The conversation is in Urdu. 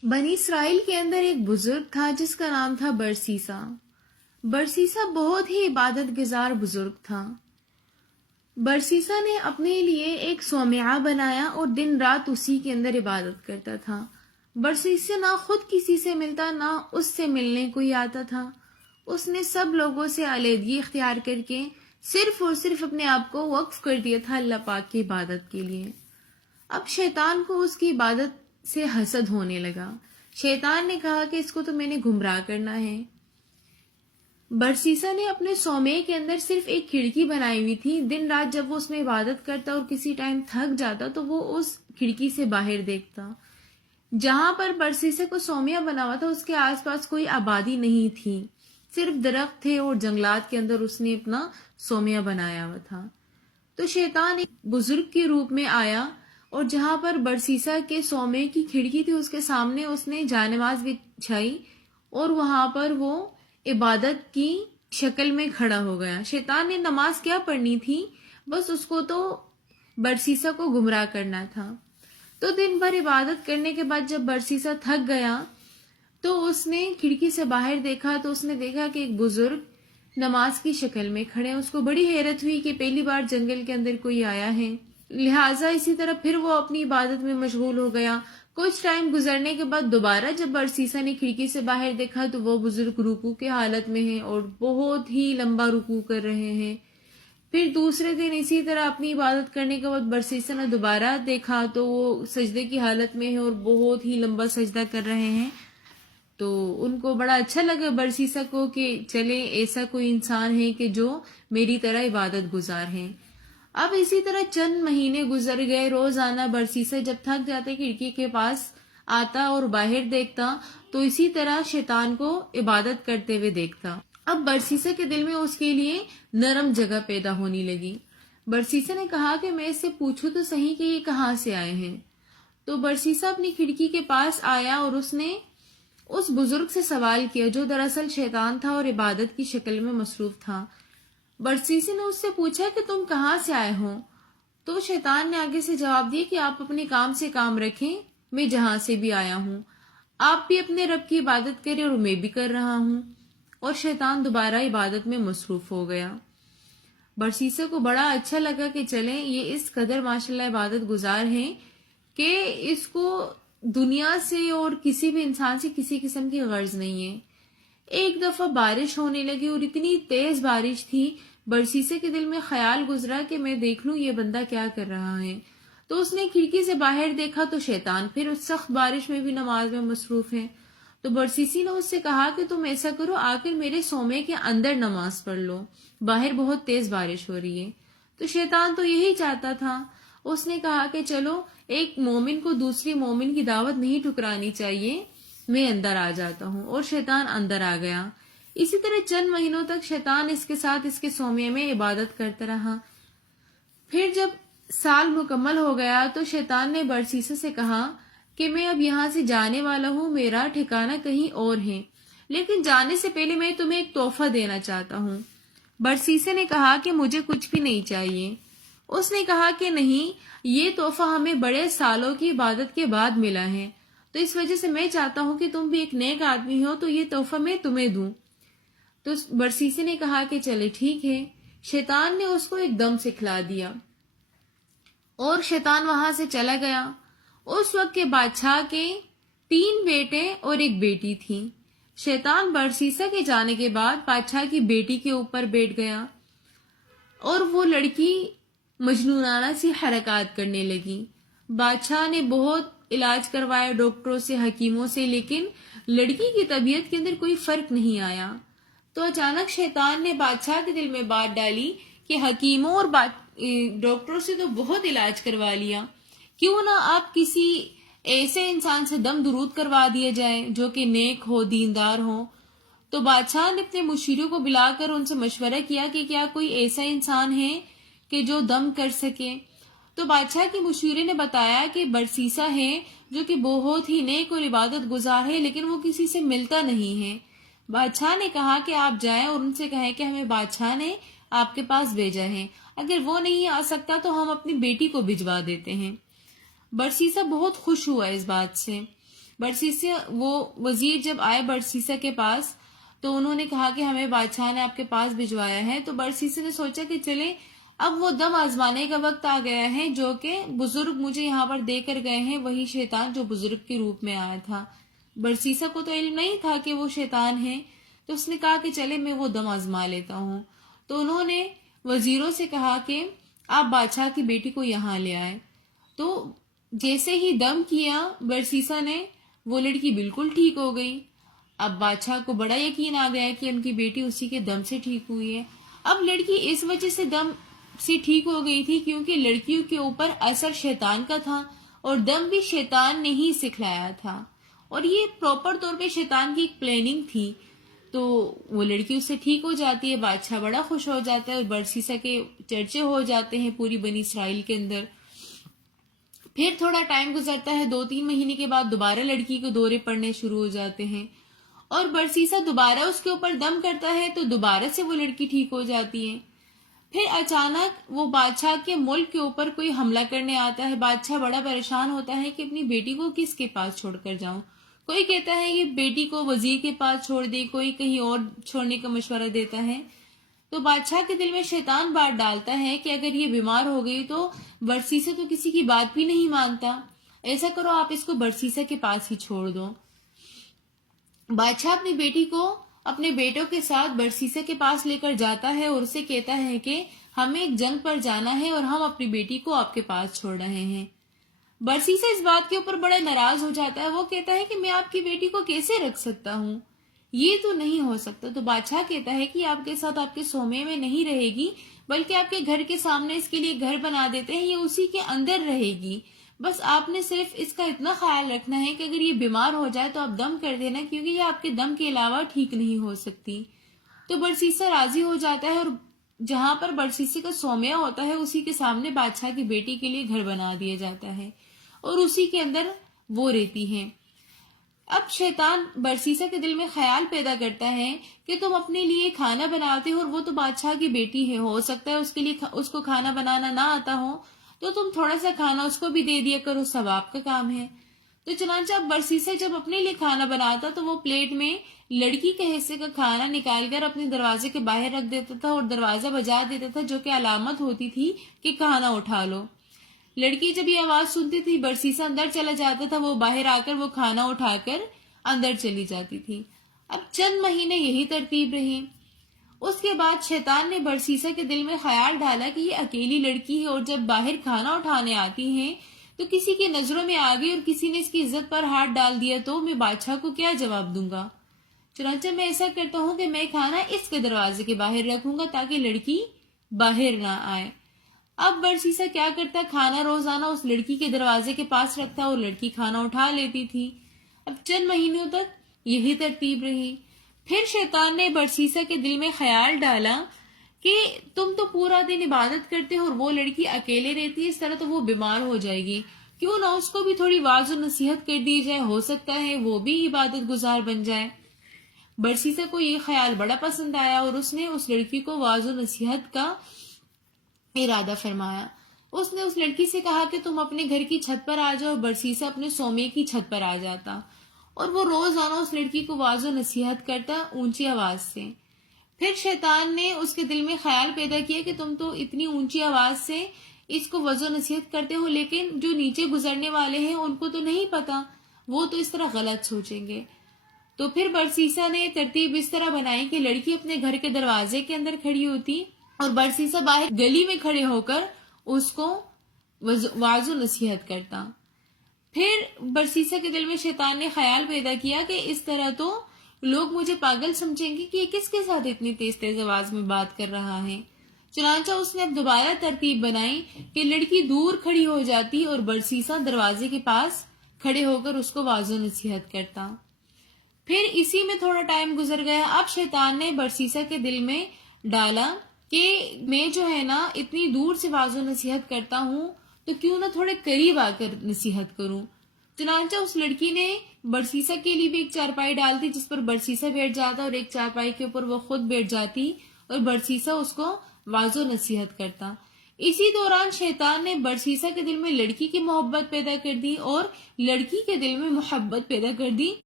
بنی اسرائیل کے اندر ایک بزرگ تھا جس کا نام تھا برسیسا۔ برسیسا بہت ہی عبادت گزار بزرگ تھا۔ برسیسا نے اپنے لیے ایک صومعہ بنایا اور دن رات اسی کے اندر عبادت کرتا تھا۔ برسیسا نہ خود کسی سے ملتا، نہ اس سے ملنے کوئی آتا تھا۔ اس نے سب لوگوں سے علیحدگی اختیار کر کے صرف اور صرف اپنے آپ کو وقف کر دیا تھا اللہ پاک کی عبادت کے لیے۔ اب شیطان کو اس کی عبادت سے حسد ہونے لگا۔ شیطان نے کہا کہ اس کو تو میں نے گمراہ کرنا ہے۔ برسیسا نے اپنے صومعے کے اندر صرف ایک کھڑکی بنائی ہوئی تھی۔ دن رات جب وہ اس میں عبادت کرتا اور کسی ٹائم تھک جاتا تو وہ اس کھڑکی سے باہر دیکھتا۔ جہاں پر برسیسا کو صومعہ بنا ہوا تھا اس کے آس پاس کوئی آبادی نہیں تھی، صرف درخت تھے اور جنگلات کے اندر اس نے اپنا صومعہ بنایا ہوا تھا۔ تو شیطان ایک بزرگ کے روپ میں آیا اور جہاں پر برسیسا کے صومعے کی کھڑکی تھی اس کے سامنے اس نے جانماز بچھائی اور وہاں پر وہ عبادت کی شکل میں کھڑا ہو گیا۔ شیطان نے نماز کیا پڑھنی تھی، بس اس کو تو برسیسا کو گمراہ کرنا تھا۔ تو دن بھر عبادت کرنے کے بعد جب برسیسا تھک گیا تو اس نے کھڑکی سے باہر دیکھا تو اس نے دیکھا کہ ایک بزرگ نماز کی شکل میں کھڑے۔ اس کو بڑی حیرت ہوئی کہ پہلی بار جنگل کے اندر کوئی آیا ہے، لہٰذا اسی طرح پھر وہ اپنی عبادت میں مشغول ہو گیا۔ کچھ ٹائم گزرنے کے بعد دوبارہ جب برسیسا نے کھڑکی سے باہر دیکھا تو وہ بزرگ رکوع کی حالت میں ہیں اور بہت ہی لمبا رکوع کر رہے ہیں۔ پھر دوسرے دن اسی طرح اپنی عبادت کرنے کے بعد برسیسا نے دوبارہ دیکھا تو وہ سجدے کی حالت میں ہیں اور بہت ہی لمبا سجدہ کر رہے ہیں۔ تو ان کو بڑا اچھا لگا برسیسا کو کہ چلے ایسا کوئی انسان ہے کہ جو میری طرح عبادت گزار ہیں۔ اب اسی طرح چند مہینے گزر گئے۔ روزانہ برسیسا جب تھک جاتا کھڑکی کے پاس آتا اور باہر دیکھتا تو اسی طرح شیطان کو عبادت کرتے ہوئے دیکھتا۔ اب برسیسا کے دل میں اس کے لیے نرم جگہ پیدا ہونے لگی۔ برسیسا نے کہا کہ میں اس سے پوچھوں تو صحیح کہ یہ کہاں سے آئے ہیں۔ تو برسیسا اپنی کھڑکی کے پاس آیا اور اس نے اس بزرگ سے سوال کیا جو دراصل شیطان تھا اور عبادت کی شکل میں مصروف تھا۔ برسیسا نے اس سے پوچھا کہ تم کہاں سے آئے ہو؟ تو شیطان نے آگے سے جواب دیا کہ آپ اپنے کام سے کام رکھیں، میں جہاں سے بھی آیا ہوں، آپ بھی اپنے رب کی عبادت کریں اور میں بھی کر رہا ہوں۔ اور شیطان دوبارہ عبادت میں مصروف ہو گیا۔ برسیسا کو بڑا اچھا لگا کہ چلیں یہ اس قدر ماشاءاللہ عبادت گزار ہیں کہ اس کو دنیا سے اور کسی بھی انسان سے کسی قسم کی غرض نہیں ہے۔ ایک دفعہ بارش ہونے لگی اور اتنی تیز بارش تھی، برسیسا کے دل میں خیال گزرا کہ میں دیکھ لوں یہ بندہ کیا کر رہا ہے۔ تو اس نے کھڑکی سے باہر دیکھا تو شیطان پھر اس سخت بارش میں بھی نماز میں مصروف ہے۔ تو برسیسی نے اس سے کہا کہ تم ایسا کرو، آ کر میرے صومعے کے اندر نماز پڑھ لو، باہر بہت تیز بارش ہو رہی ہے۔ تو شیطان تو یہی چاہتا تھا۔ اس نے کہا کہ چلو ایک مومن کو دوسری مومن کی دعوت نہیں ٹھکرانی چاہیے، میں اندر آ جاتا ہوں۔ اور شیطان اندر آ گیا۔ اسی طرح چند مہینوں تک شیطان اس کے ساتھ اس کے صومعے میں عبادت کرتا رہا۔ پھر جب سال مکمل ہو گیا تو شیطان نے برسیسا سے کہا کہ میں اب یہاں سے جانے والا ہوں، میرا ٹھکانہ کہیں اور ہے، لیکن جانے سے پہلے میں تمہیں ایک تحفہ دینا چاہتا ہوں۔ برسیسا نے کہا کہ مجھے کچھ بھی نہیں چاہیے۔ اس نے کہا کہ نہیں، یہ تحفہ ہمیں بڑے سالوں کی عبادت کے بعد ملا ہے، تو اس وجہ سے میں چاہتا ہوں کہ تم بھی ایک نیک آدمی ہو تو یہ تحفہ میں تمہیں دوں۔ تو برسیسا نے کہا کہ چلے ٹھیک ہے۔ شیطان نے اس کو ایک دم سکھلا دیا اور شیطان وہاں سے چلا گیا۔ اس وقت کے بادشاہ کے 3 بیٹے اور ایک بیٹی تھی۔ شیطان برسیسا کے جانے کے بعد بادشاہ کی بیٹی کے اوپر بیٹھ گیا اور وہ لڑکی مجنونانہ سی حرکات کرنے لگی۔ بادشاہ نے بہت علاج کروایا ڈاکٹروں سے، حکیموں سے، لیکن لڑکی کی طبیعت کے اندر کوئی فرق نہیں آیا۔ تو اچانک شیطان نے بادشاہ کے دل میں بات ڈالی کہ حکیموں اور ڈاکٹروں سے تو بہت علاج کروا لیا، کیوں نہ آپ کسی ایسے انسان سے دم درود کروا دیے جائے جو کہ نیک ہو، دیندار ہو۔ تو بادشاہ نے اپنے مشیروں کو بلا کر ان سے مشورہ کیا کہ کیا کوئی ایسا انسان ہے کہ جو دم کر سکے۔ تو بادشاہ کی مشیرے نے بتایا کہ برسیسا ہے جو کہ بہت ہی نیک اور عبادت گزار ہے، لیکن وہ کسی سے ملتا نہیں ہے۔ بادشاہ نے کہا کہ آپ جائیں اور ان سے کہیں کہ ہمیں بادشاہ نے آپ کے پاس بھیجا ہے، اگر وہ نہیں آ سکتا تو ہم اپنی بیٹی کو بھجوا دیتے ہیں۔ برسیسا بہت خوش ہوا اس بات سے۔ برسیسا وہ وزیر جب آئے برسیسا کے پاس تو انہوں نے کہا کہ ہمیں بادشاہ نے آپ کے پاس بھجوایا ہے. تو برسیسا نے سوچا کہ چلیں اب وہ دم آزمانے کا وقت آ گیا ہے جو کہ بزرگ مجھے یہاں پر دے کر گئے ہیں، وہی شیطان جو بزرگ کے روپ میں آیا تھا. برسیسا کو تو علم نہیں تھا کہ وہ شیطان ہے، تو اس نے کہا کہ چلے میں وہ دم آزما لیتا ہوں. تو انہوں نے وزیروں سے کہا کہ آپ بادشاہ کی بیٹی کو یہاں لے آئے. تو جیسے ہی دم کیا برسیسا نے، وہ لڑکی بالکل ٹھیک ہو گئی. اب بادشاہ کو بڑا یقین آ گیا کہ ان کی بیٹی اسی کے دم سے ٹھیک ہوئی ہے. اب لڑکی اس وجہ سے دم سے ٹھیک ہو گئی تھی کیونکہ لڑکیوں کے اوپر اثر شیطان کا تھا اور دم بھی شیطان نے ہی سکھلایا تھا، اور یہ پراپر طور پہ شیطان کی ایک پلاننگ تھی. تو وہ لڑکی اس سے ٹھیک ہو جاتی ہے، بادشاہ بڑا خوش ہو جاتا ہے اور برسیسا کے چرچے ہو جاتے ہیں پوری بنی اسرائیل کے اندر. پھر تھوڑا ٹائم گزرتا ہے، 2-3 مہینے کے بعد دوبارہ لڑکی کو دورے پڑنے شروع ہو جاتے ہیں اور برسیسا دوبارہ اس کے اوپر دم کرتا ہے تو دوبارہ سے وہ لڑکی ٹھیک ہو جاتی ہے. پھر اچانک وہ بادشاہ کے ملک کے اوپر کوئی حملہ کرنے آتا ہے. بادشاہ بڑا پریشان ہوتا ہے کہ اپنی بیٹی کو کس کے پاس چھوڑ کر جاؤں. کوئی کہتا ہے کہ بیٹی کو وزیر کے پاس چھوڑ دے، کوئی کہیں اور چھوڑنے کا مشورہ دیتا ہے. تو بادشاہ کے دل میں شیطان بات ڈالتا ہے کہ اگر یہ بیمار ہو گئی تو برسیسا تو کسی کی بات بھی نہیں مانتا، ایسا کرو آپ اس کو برسیسا کے پاس ہی چھوڑ دو. بادشاہ اپنی بیٹی کو اپنے بیٹوں کے ساتھ برسیسا کے پاس لے کر جاتا ہے اور اسے کہتا ہے کہ ہمیں ایک جنگ پر جانا ہے اور ہم اپنی بیٹی کو آپ کے پاس چھوڑ رہے ہیں. برسیسا اس بات کے اوپر بڑا ناراض ہو جاتا ہے. وہ کہتا ہے کہ میں آپ کی بیٹی کو کیسے رکھ سکتا ہوں، یہ تو نہیں ہو سکتا. تو بادشاہ کہتا ہے کہ آپ کے ساتھ آپ کے سومے میں نہیں رہے گی، بلکہ آپ کے گھر کے سامنے اس کے لیے گھر بنا دیتے ہیں، یہ اسی کے اندر رہے گی. بس آپ نے صرف اس کا اتنا خیال رکھنا ہے کہ اگر یہ بیمار ہو جائے تو آپ دم کر دینا، کیونکہ یہ آپ کے دم کے علاوہ ٹھیک نہیں ہو سکتی. تو برسیسا راضی ہو جاتا ہے اور جہاں پر برسیسے کا سومیا ہوتا ہے اسی کے سامنے بادشاہ کی بیٹی کے لیے گھر بنا دیا جاتا ہے اور اسی کے اندر وہ رہتی ہیں. اب شیطان برسیسا کے دل میں خیال پیدا کرتا ہے کہ تم اپنے لیے کھانا بناتے ہو اور وہ تو بادشاہ کی بیٹی ہے، ہو سکتا ہے اس کے لیے اس کو کھانا بنانا نہ آتا ہو، تو تم تھوڑا سا کھانا اس کو بھی دے دیا کرو، ثواب کا کام ہے. تو چنانچہ اب برسیسا جب اپنے لیے کھانا بناتا تو وہ پلیٹ میں لڑکی کے حصے کا کھانا نکال کر اپنے دروازے کے باہر رکھ دیتا تھا اور دروازہ بجا دیتا تھا، جو کہ علامت ہوتی تھی کہ کھانا اٹھا لو. لڑکی جب یہ آواز سنتی تھی برسیسا اندر چلا جاتا تھا، وہ باہر آ کر وہ کھانا اٹھا کر اندر چلی جاتی تھی. اب چند مہینے یہی ترتیب رہی. اس کے بعد شیطان نے برسیسا کے دل میں خیال ڈالا کہ یہ اکیلی لڑکی ہے اور جب باہر کھانا اٹھانے آتی ہے تو کسی کی نظروں میں آ گئی اور کسی نے اس کی عزت پر ہاتھ ڈال دیا تو میں بادشاہ کو کیا جواب دوں گا. چنانچہ میں ایسا کرتا ہوں کہ میں کھانا اس کے دروازے کے باہر رکھوں گا تاکہ لڑکی باہر نہ آئے. اب برسیسا کیا کرتا، کھانا روزانہ اس لڑکی کے دروازے کے پاس رکھتا اور لڑکی کھانا اٹھا لیتی تھی. اب چند مہینوں تک یہی ترتیب رہی. پھر شیطان نے برسیسا کے دل میں خیال ڈالا کہ تم تو پورا دن عبادت کرتے ہو اور وہ لڑکی اکیلے رہتی ہے، اس طرح تو وہ بیمار ہو جائے گی، کیوں نہ اس کو بھی تھوڑی واعظ و نصیحت کر دی جائے، ہو سکتا ہے وہ بھی عبادت گزار بن جائے. برسیسا کو یہ خیال بڑا پسند آیا اور اس نے اس لڑکی کو واعظ و نصیحت کا ارادہ فرمایا. اس نے اس لڑکی سے کہا کہ تم اپنے گھر کی چھت پر آ جاؤ. برسیسا اپنے سومے کی چھت پر آ جاتا اور وہ روزانہ اس لڑکی کو واعظ و نصیحت کرتا اونچی آواز سے. پھر شیطان نے اس کے دل میں خیال پیدا کیا کہ تم تو اتنی اونچی آواز سے اس کو واعظ و نصیحت کرتے ہو، لیکن جو نیچے گزرنے والے ہیں ان کو تو نہیں پتا، وہ تو اس طرح غلط سوچیں گے. تو پھر برسیسا نے ترتیب اس طرح بنائی کہ لڑکی اپنے گھر کے دروازے کے اندر کھڑی ہوتی اور برسیسا باہر گلی میں کھڑے ہو کر اس کو واعظ و نصیحت کرتا. پھر برسیسا کے دل میں شیطان نے خیال پیدا کیا کہ اس طرح تو لوگ مجھے پاگل سمجھیں گے کہ یہ کس کے ساتھ اتنی تیز تیز آواز میں بات کر رہا ہے. چنانچہ اس نے اب دوبارہ ترتیب بنائی کہ لڑکی دور کھڑی ہو جاتی اور برسیسا دروازے کے پاس کھڑے ہو کر اس کو واعظ و نصیحت کرتا. پھر اسی میں تھوڑا ٹائم گزر گیا. اب شیطان نے برسیسا کے دل میں ڈالا کہ میں جو ہے نا اتنی دور سے واعظ و نصیحت کرتا ہوں تو کیوں نہ تھوڑے قریب آ کر نصیحت کروں. چنانچہ اس لڑکی نے برسیسا کے لیے بھی ایک چارپائی ڈال دی جس پر برسیسا بیٹھ جاتا اور ایک چارپائی کے اوپر وہ خود بیٹھ جاتی اور برسیسا اس کو واعظ و نصیحت کرتا. اسی دوران شیطان نے برسیسا کے دل میں لڑکی کی محبت پیدا کر دی اور لڑکی کے دل میں محبت پیدا کر دی۔